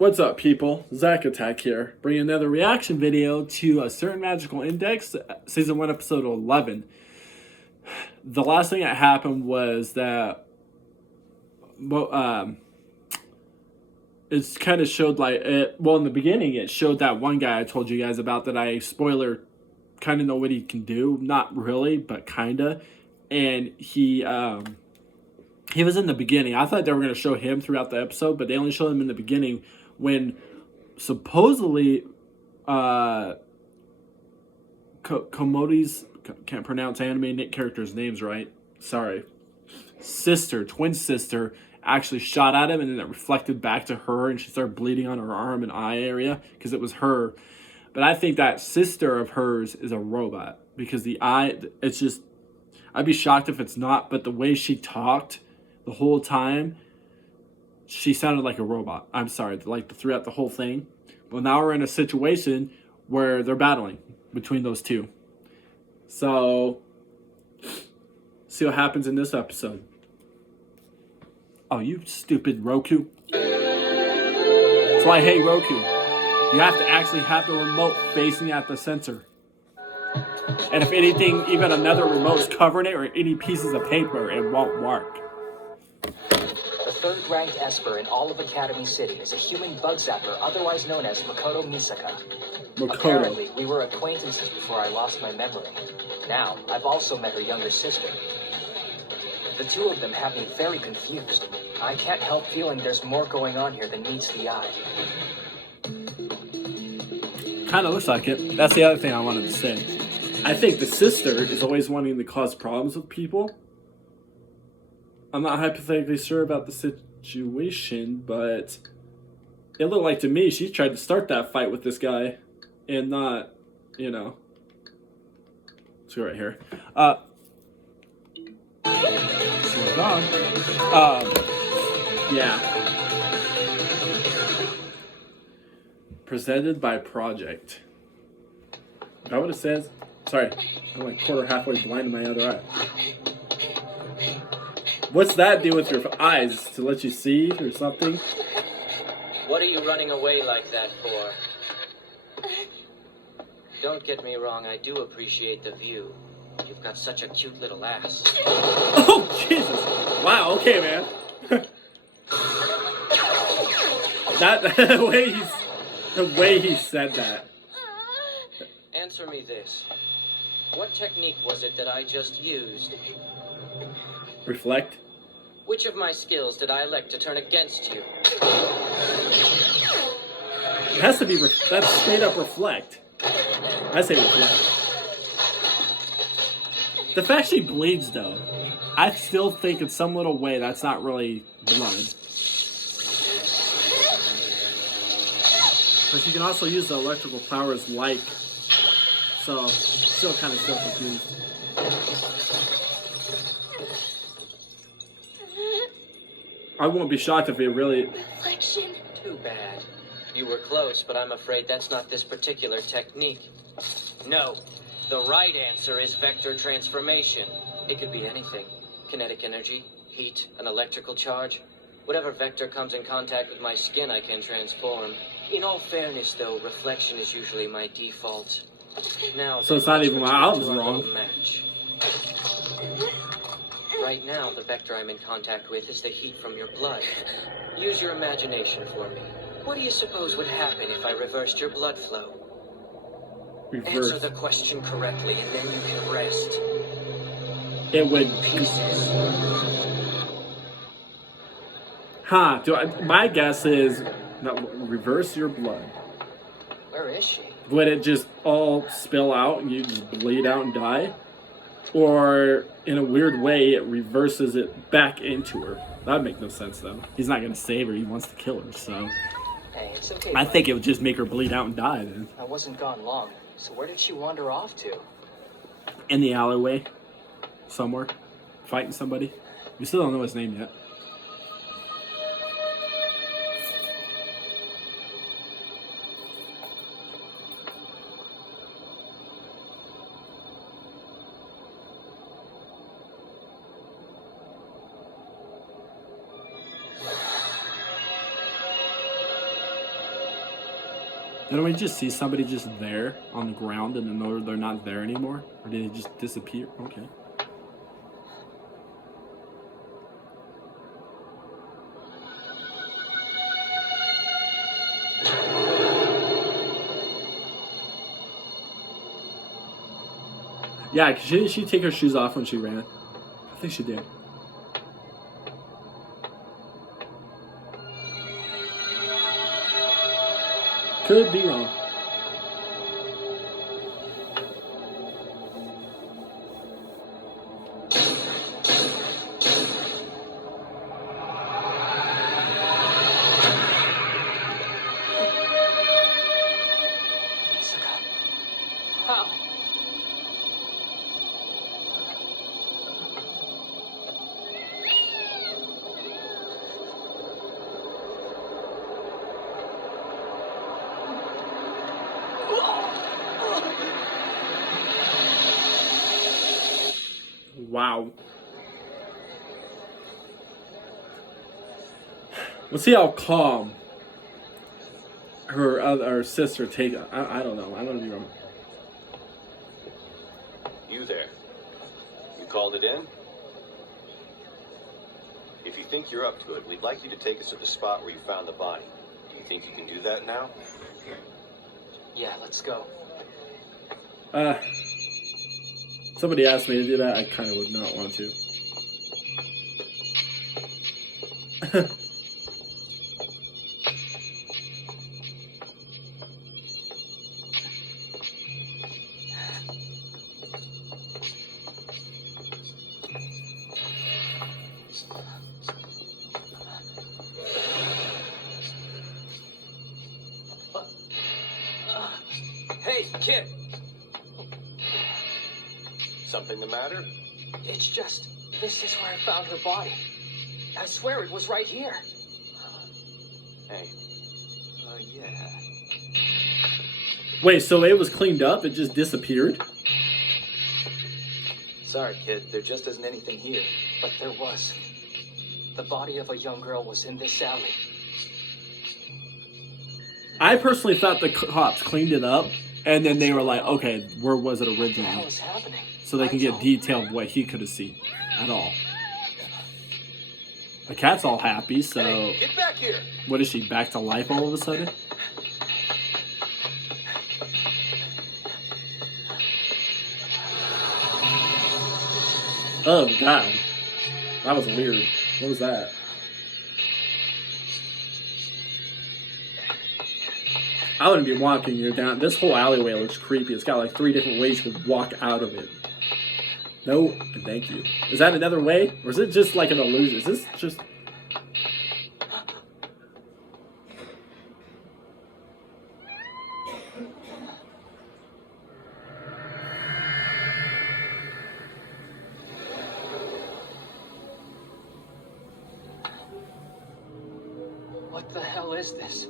What's up, people? Zack Attack here, bringing another reaction video to a certain magical index, season 1, episode 11. The last thing that happened was that, it's kind of showed like it. Well, in the beginning, it showed that one guy I told you guys about that I spoiler kind of know what he can do, not really, but kinda, and he was in the beginning. I thought they were going to show him throughout the episode, but they only showed him in the beginning when supposedly Komodi's, can't pronounce anime characters' names right, sorry, twin sister, actually shot at him, and then it reflected back to her, and she started bleeding on her arm and eye area because it was her. But I think that sister of hers is a robot because the eye, it's just, I'd be shocked if it's not, but the way she talked the whole time, she sounded like a robot. I'm sorry, like throughout the whole thing. Well, now we're in a situation where they're battling between those two. So, see what happens in this episode. Oh, you stupid Roku. That's why I hate Roku. You have to actually have the remote facing at the sensor. And if anything, even another remote's covering it or any pieces of paper, it won't work. The third-ranked Esper in all of Academy City is a human bug zapper, otherwise known as Makoto Misaka. Apparently, we were acquaintances before I lost my memory. Now, I've also met her younger sister. The two of them have me very confused. I can't help feeling there's more going on here than meets the eye. Kind of looks like it. That's the other thing I wanted to say. I think the sister is always wanting to cause problems with people. I'm not hypothetically sure about the situation, but it looked like to me she tried to start that fight with this guy and not, you know. Let's go right here. Yeah. Presented by Project. Is that what it says? Sorry, I'm like quarter halfway blind in my other eye. What's that do with your eyes? To let you see or something? What are you running away like that for? Don't get me wrong, I do appreciate the view. You've got such a cute little ass. Oh, Jesus. Wow, okay, man. the way he said that. Answer me this. What technique was it that I just used? Reflect. Which of my skills did I elect to turn against you? It has to be, that's straight up reflect. I say reflect. The fact she bleeds, though, I still think in some little way that's not really blood. But you can also use the electrical powers like, so still kind of still confused. I won't be shocked if it really... Reflection. Too bad. You were close, but I'm afraid that's not this particular technique. No. The right answer is vector transformation. It could be anything. Kinetic energy, heat, an electrical charge. Whatever vector comes in contact with my skin, I can transform. In all fairness, though, reflection is usually my default. Now, so it's not even I was wrong. Match. Right now, the vector I'm in contact with is the heat from your blood. Use your imagination for me. What do you suppose would happen if I reversed your blood flow? Reverse. Answer the question correctly, and then you can rest. It would... Pieces. Huh. My guess is... No, reverse your blood. Where is she? Would it just all spill out and you just bleed out and die? Or, in a weird way, it reverses it back into her. That would make no sense, though. He's not going to save her. He wants to kill her, so... Hey, it's okay. I think it would just make her bleed out and die, then. I wasn't gone long. So where did she wander off to? In the alleyway. Somewhere. Fighting somebody. We still don't know his name yet. Didn't we just see somebody just there on the ground and then they're not there anymore? Or did they just disappear? Okay. Yeah, didn't she take her shoes off when she ran? I think she did. Could be wrong. Misaka. How? Wow. Let's see how calm her sister take. I don't know. I don't know. You there? You called it in? If you think you're up to it, we'd like you to take us to the spot where you found the body. Do you think you can do that now? Yeah, let's go. Somebody asked me to do that. I kind of would not want to. Hey, kid! Something the matter? It's just, this is where I found her body. I swear it was right here. Hey. Yeah. Wait, so it was cleaned up? It just disappeared? Sorry, kid. There just isn't anything here. But there was. The body of a young girl was in this alley. I personally thought the cops cleaned it up, and then they were like, okay, where was it What the hell originally? is happening? So they can get detailed what he could have seen at all. The cat's all happy, so Hey, get back here! what is she, back to life all of a sudden? Oh, God. That was weird. What was that? I wouldn't be walking here down. This whole alleyway looks creepy. It's got like 3 different ways you could walk out of it. No, thank you. Is that another way? Or is it just like an illusion? Is this just... What the hell is this?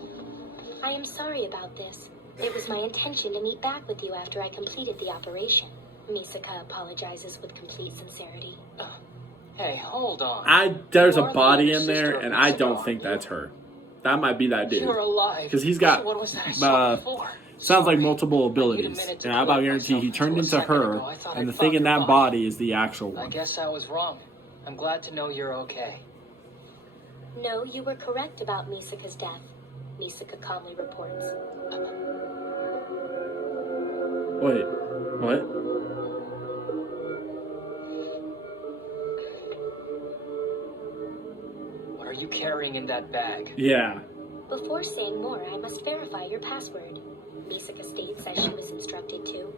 I am sorry about this. It was my intention to meet back with you after I completed the operation. Misaka apologizes with complete sincerity. Hey, hold on. There's You a are the body older in sister there, of and I Misaka, don't aren't think you? that's her. That might be that dude. You're alive. Because he's got, So what was that I saw before? sounds like Sorry. multiple I need a abilities. minute to And I about collect guarantee he myself turned until a into second her, ago, I thought and I the thing in found that her body is the actual I one. guess I was wrong. I'm glad to know you're okay. No, you were correct about Misaka's death. Misaka calmly reports. Wait, what? What are you carrying in that bag? Yeah. Before saying more, I must verify your password. Misaka states as she was instructed to.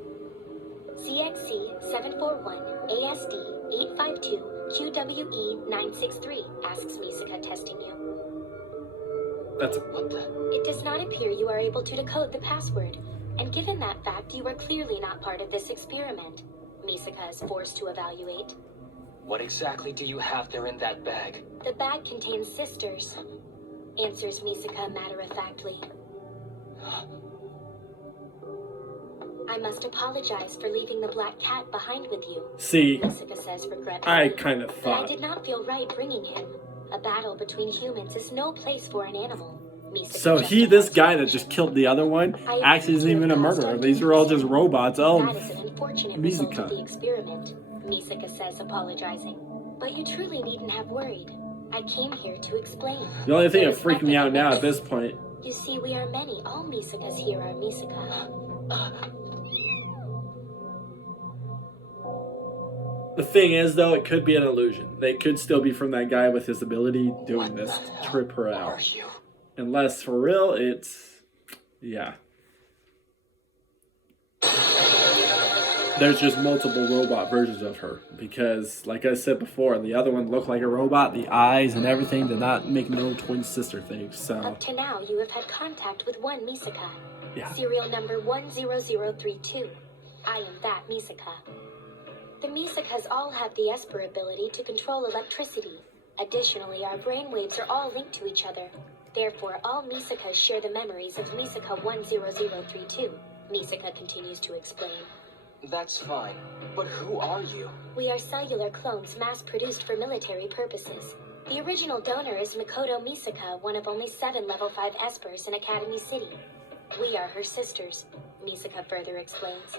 CXC 741 ASD 852 QWE 963 asks Misaka, testing you. That's... What the? It does not appear you are able to decode the password, and given that fact, you are clearly not part of this experiment. Misaka is forced to evaluate. What exactly do you have there in that bag? The bag contains sisters, answers Misaka matter-of-factly. I must apologize for leaving the black cat behind with you, See, Misaka says regretfully. I kind of But I thought... did not feel right bringing him. A battle between humans is no place for an animal. Misaka So this justifies guy her that just killed the other one, I actually isn't even a murderer. These are all just robots. Oh, That is an unfortunate result of the Misaka. experiment, Misaka says, apologizing. But you truly needn't have worried. I came here to explain. The only thing There that is freaked me nothing out now amiss. at this point. You see, we are many. All Misakas here are Misaka. The thing is, though, it could be an illusion. They could still be from that guy with his ability doing this to trip her Are out. you? Unless, for real, it's... Yeah. There's just multiple robot versions of her. Because, like I said before, the other one looked like a robot. The eyes and everything did not make no twin sister thing. So, Up to now, you have had contact with one Misaka. yeah. Serial number 10032. I am that Misaka. The Misakas all have the Esper ability to control electricity. Additionally, our brainwaves are all linked to each other. Therefore, all Misakas share the memories of Misaka 10032. Misaka continues to explain. That's fine. But who are you? We are cellular clones mass-produced for military purposes. The original donor is Makoto Misaka, one of only 7 level 5 Espers in Academy City. We are her sisters, Misaka further explains.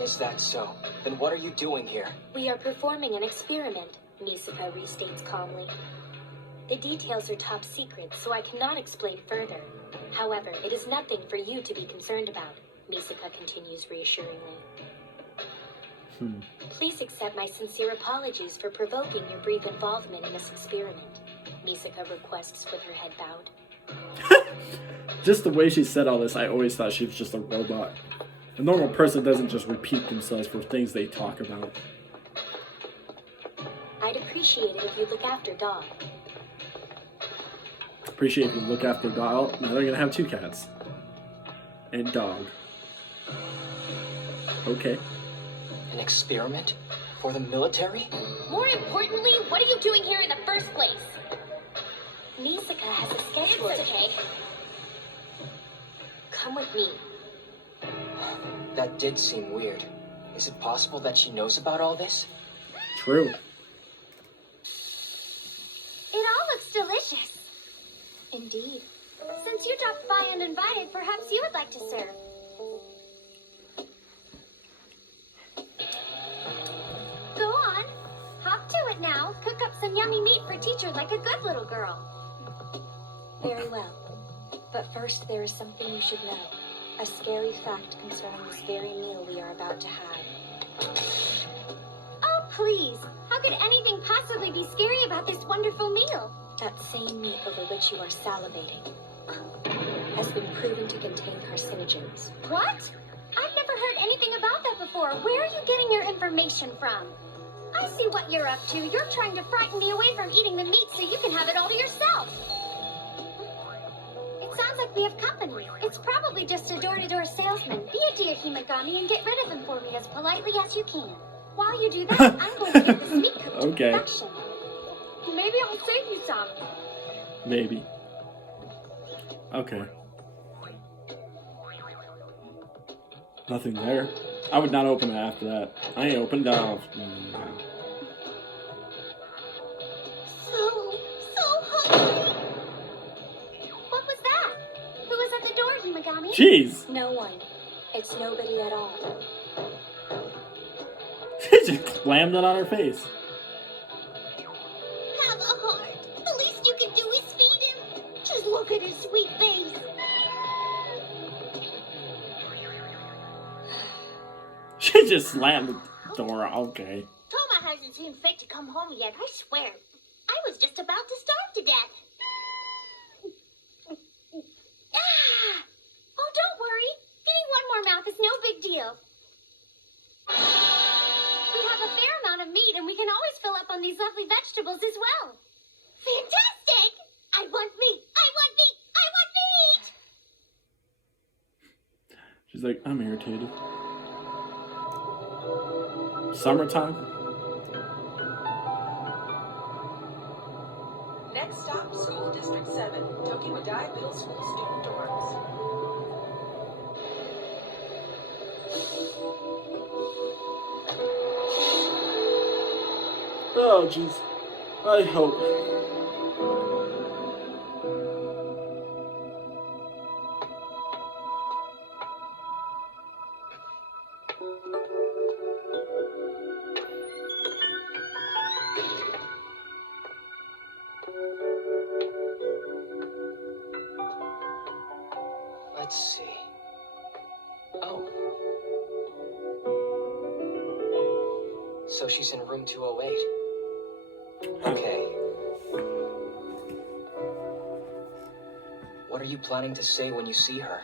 Is that so? Then what are you doing here? We are performing an experiment, Misaka restates calmly. The details are top secret, so I cannot explain further. However, it is nothing for you to be concerned about, Misaka continues reassuringly. Please accept my sincere apologies for provoking your brief involvement in this experiment, Misaka requests with her head bowed. Just the way she said all this, I always thought she was just a robot. A normal person doesn't just repeat themselves for things they talk about. I'd appreciate it if you look after Dog. Appreciate if you look after Dog. Now they're gonna have 2 cats. And Dog. Okay. An experiment? For the military? More importantly, what are you doing here in the first place? Misaka has a schedule. It's okay. Come with me. That did seem weird. Is it possible that she knows about all this? True. It all looks delicious. Indeed. Since you dropped by uninvited, perhaps you would like to serve. Go on. Hop to it now. Cook up some yummy meat for teacher like a good little girl. Very well. But first, there is something you should know. A scary fact concerning this very meal we are about to have. Oh, please! How could anything possibly be scary about this wonderful meal? That same meat over which you are salivating has been proven to contain carcinogens. What? I've never heard anything about that before. Where are you getting your information from? I see what you're up to. You're trying to frighten me away from eating the meat so you can have it all to yourself. It sounds like we have company. It's probably just a door-to-door salesman. Be a dear, Himagami, and get rid of him for me as politely as you can. While you do that, I'm going to get this meat cooked to perfection. Maybe I'll save you some. Maybe. Okay. Nothing there. I would not open it after that. I ain't opened it off. So hungry. What was that? Who was at the door, Himagami? Jeez! No one. It's nobody at all. She just slammed it on her face. Have a heart. The least you can do is feed him. Just look at his sweet face. She just slammed the door. Okay. Toma hasn't seen fit to come home yet, I swear. I was just about to starve to death. Oh, don't worry. Feeding one more mouth is no big deal. We have a fair amount of meat, and we can always fill up on these lovely vegetables as well. Fantastic! I want meat! I want meat! I want meat! She's like, I'm irritated. Summertime? Next stop, School District 7, Tokiwadai Middle School student dorms. Oh, jeez. I hope. Let's see. Oh. So she's in room 208. Okay. What are you planning to say when you see her?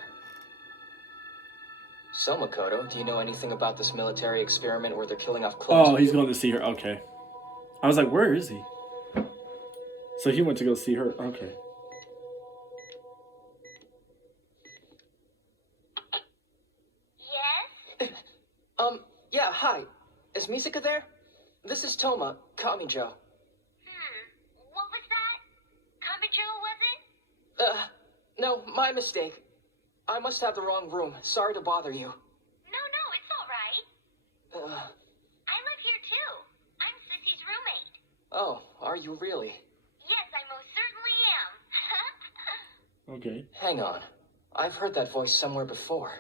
So, Makoto, do you know anything about this military experiment where they're killing off clones? Oh, he's going to see her. Okay. I was like, where is he? So he went to go see her. Okay. Yes? Yeah, hi. Is Misaka there? This is Toma, Kamijo. What was that? Kamijo, was it? No, my mistake. I must have the wrong room. Sorry to bother you. No, it's all right. I live here too. I'm Sissy's roommate. Oh, are you really? Yes, I most certainly am. Okay. Hang on. I've heard that voice somewhere before.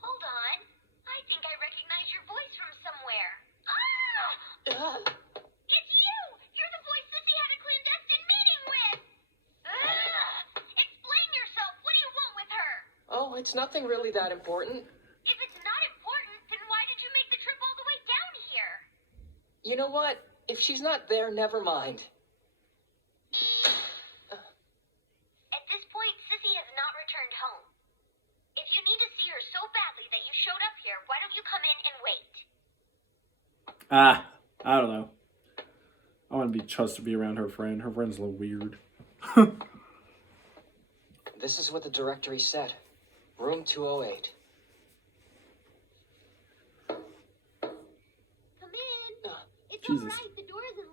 Hold on. I think I recognize your voice from somewhere. Ah! It's you! You're the voice Sissy had a clandestine meeting with! Explain yourself. What do you want with her? Oh, it's nothing really that important. If it's not important, then why did you make the trip all the way down here? You know what? If she's not there, never mind. At this point, Sissy has not returned home. If you need to see her so badly that you showed up here, why don't you come in and wait? I don't know. I want to be trusted to be around her friend. Her friend's a little weird. This is what the directory said. Room 208. Come in. It's Jesus. all right. The door isn't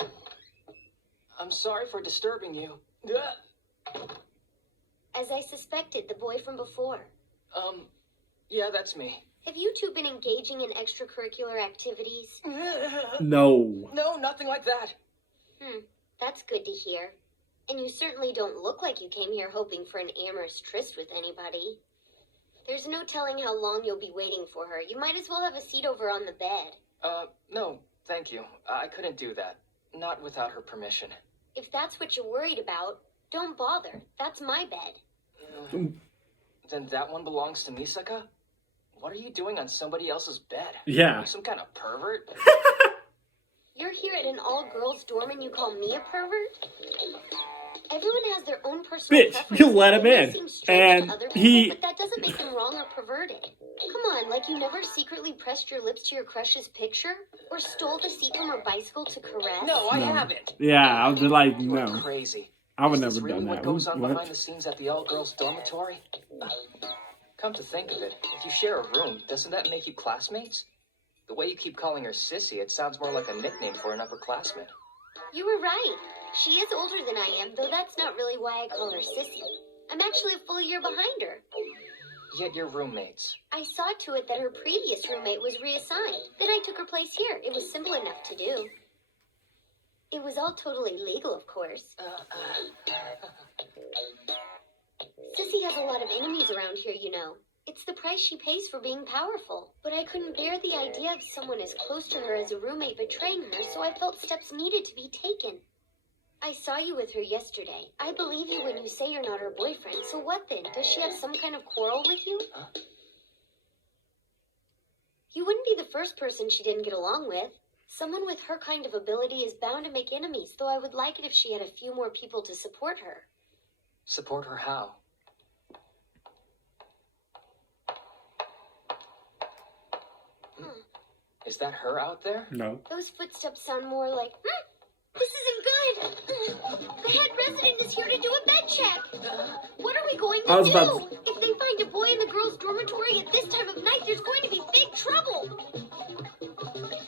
locked. I'm sorry for disturbing you. As I suspected, the boy from before. Yeah, that's me. Have you two been engaging in extracurricular activities? No. No, nothing like that. That's good to hear. And you certainly don't look like you came here hoping for an amorous tryst with anybody. There's no telling how long you'll be waiting for her. You might as well have a seat over on the bed. No, thank you. I couldn't do that. Not without her permission. If that's what you're worried about, don't bother. That's my bed. Then that one belongs to Misaka? What are you doing on somebody else's bed? Yeah. Are you some kind of pervert? You're here at an all-girls dorm and you call me a pervert? Everyone has their own personal Bitch, preferences. you let him It may in, seem strange and to other he- people, but that doesn't make them wrong or perverted. Come on, like you never secretly pressed your lips to your crush's picture? Or stole the seat from her bicycle to caress? No, I No. haven't. Yeah, I would be like, You are no. crazy. I would Is never this have really done what that. goes on What? behind the scenes at the all-girls dormitory? Come to think of it, if you share a room, doesn't that make you classmates? The way you keep calling her Sissy, it sounds more like a nickname for an upperclassman. You were right. She is older than I am, though that's not really why I call her Sissy. I'm actually a full year behind her. Yet you're roommates. I saw to it that her previous roommate was reassigned. Then I took her place here. It was simple enough to do. It was all totally legal, of course. Sissy has a lot of enemies around here, you know. It's the price she pays for being powerful. But I couldn't bear the idea of someone as close to her as a roommate betraying her, so I felt steps needed to be taken. I saw you with her yesterday. I believe you when you say you're not her boyfriend. So what then? Does she have some kind of quarrel with you? Huh? You wouldn't be the first person she didn't get along with. Someone with her kind of ability is bound to make enemies, though I would like it if she had a few more people to support her. Support her how? Is that her out there? No. Those footsteps sound more like, this isn't good. The head resident is here to do a bed check. What are we going I to was about do? If they find a boy in the girls' dormitory at this time of night, there's going to be big trouble.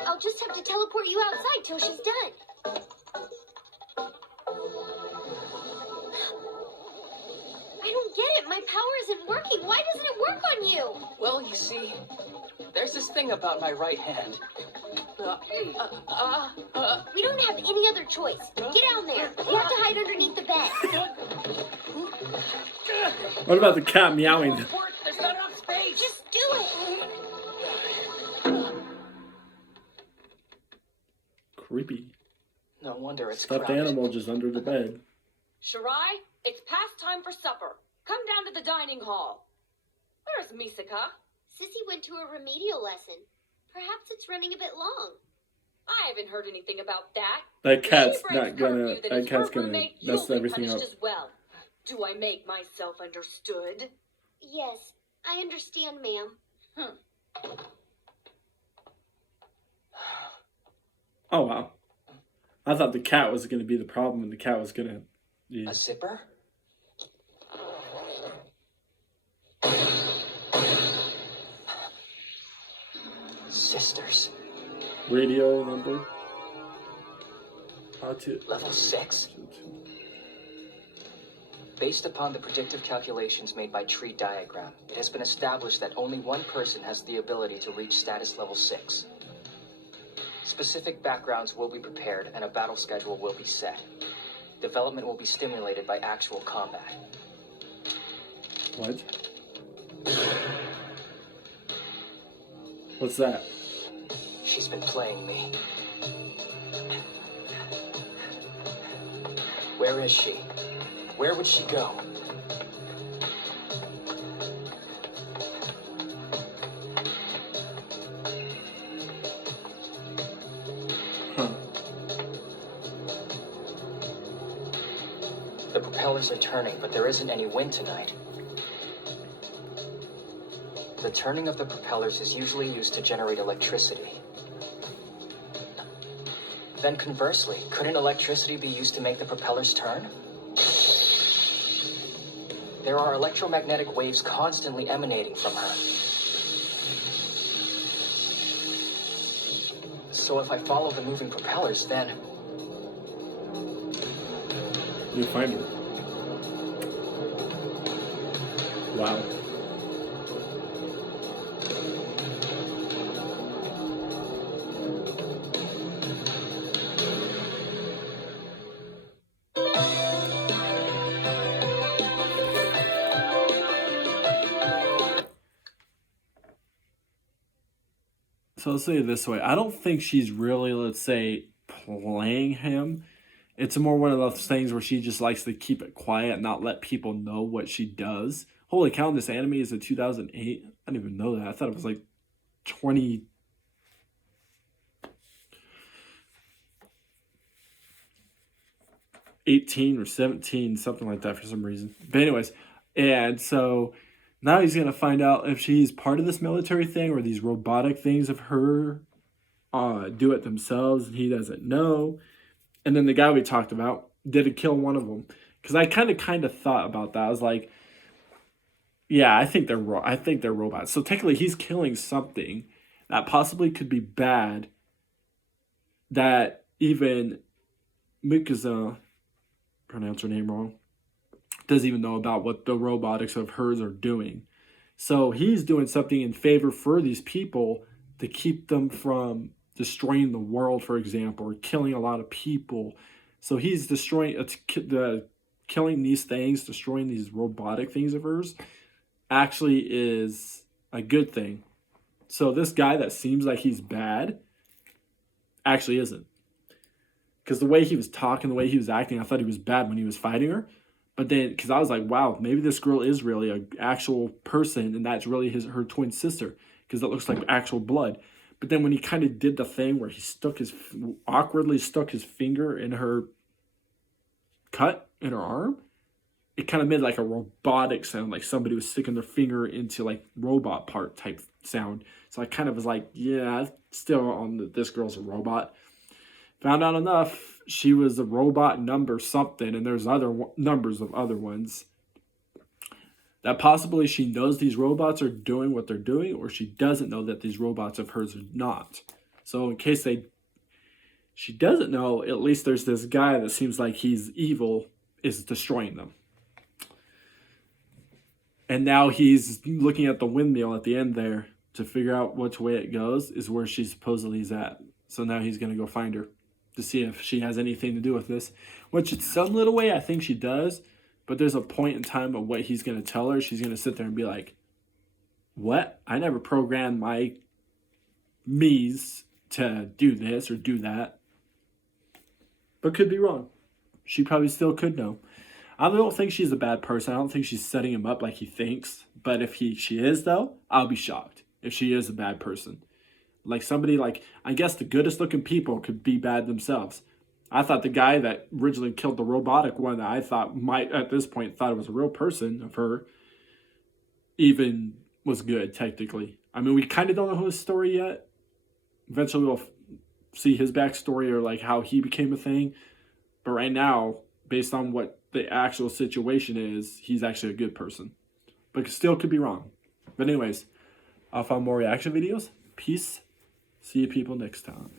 I'll just have to teleport you outside till she's done. I don't get it. My power isn't working. Why doesn't it work on you? Well, you see, there's this thing about my right hand. We don't have any other choice. Get down there. You have to hide underneath the bed. What about the cat meowing? There's not enough space. Just do it. Creepy. No wonder it's Stuffed crowded. animal just under the bed. Shirai, it's past time for supper. Come down to the dining hall. Where's Misaka? Sissy went to a remedial lesson. Perhaps it's running a bit long. I haven't heard anything about that. That If she cat's breaks not gonna. curfew, then That it's cat's her gonna roommate, mess you'll be everything punished up. as well. Do I make myself understood? Yes, I understand, ma'am. Oh wow! I thought the cat was gonna be the problem, and the cat was gonna. Yeah. A zipper? Sisters. Radio number. Level 6? Based upon the predictive calculations made by Tree Diagram, it has been established that only one person has the ability to reach status level 6. Specific backgrounds will be prepared and a battle schedule will be set. Development will be stimulated by actual combat. What? What's that? She's been playing me. Where is she? Where would she go? Huh. The propellers are turning, but there isn't any wind tonight. The turning of the propellers is usually used to generate electricity. Then conversely, couldn't electricity be used to make the propellers turn? There are electromagnetic waves constantly emanating from her. So if I follow the moving propellers, then... You find her. Wow. So I'll say it this way. I don't think she's really, let's say, playing him. It's more one of those things where she just likes to keep it quiet and not let people know what she does. Holy cow, this anime is a 2008. I didn't even know that. I thought it was like 2018 or 17, something like that for some reason. But anyways, and so now he's going to find out if she's part of this military thing or these robotic things of her do it themselves, and he doesn't know. And then the guy we talked about did kill one of them, because I kind of thought about that. I was like, yeah, I think they're robots. So technically, he's killing something that possibly could be bad. That even Mikaza, pronounce her name wrong, doesn't even know about what the robotics of hers are doing. So he's doing something in favor for these people to keep them from destroying the world, for example, or killing a lot of people. So he's killing these things, destroying these robotic things of hers, actually is a good thing. So this guy that seems like he's bad actually isn't. Because the way he was talking, the way he was acting, I thought he was bad when he was fighting her. But then, because I was like, wow, maybe this girl is really an actual person, and that's really her twin sister, because it looks like actual blood. But then when he kind of did the thing where he awkwardly stuck his finger in her cut in her arm, it kind of made like a robotic sound, like somebody was sticking their finger into like robot part type sound. So I kind of was like, yeah, still on this girl's a robot. Found out enough, she was a robot number something, and there's other numbers of other ones. That possibly she knows these robots are doing what they're doing, or she doesn't know that these robots of hers are not. So in case she doesn't know, at least there's this guy that seems like he's evil, is destroying them. And now he's looking at the windmill at the end there to figure out which way it goes, is where she supposedly is at. So now he's going to go find her to see if she has anything to do with this, which in some little way I think she does, but there's a point in time of what he's going to tell her. She's going to sit there and be like, what? I never programmed my me's to do this or do that. But could be wrong. She probably still could know. I don't think she's a bad person. I don't think she's setting him up like he thinks. But if she is, though, I'll be shocked if she is a bad person. Like somebody like, I guess the goodest looking people could be bad themselves. I thought the guy that originally killed the robotic one that I thought might, at this point, thought it was a real person of her, even was good, technically. I mean, we kind of don't know his story yet. Eventually we'll see his backstory or like how he became a thing. But right now, based on what the actual situation is, he's actually a good person. But still could be wrong. But anyways, I'll find more reaction videos. Peace. See you people next time.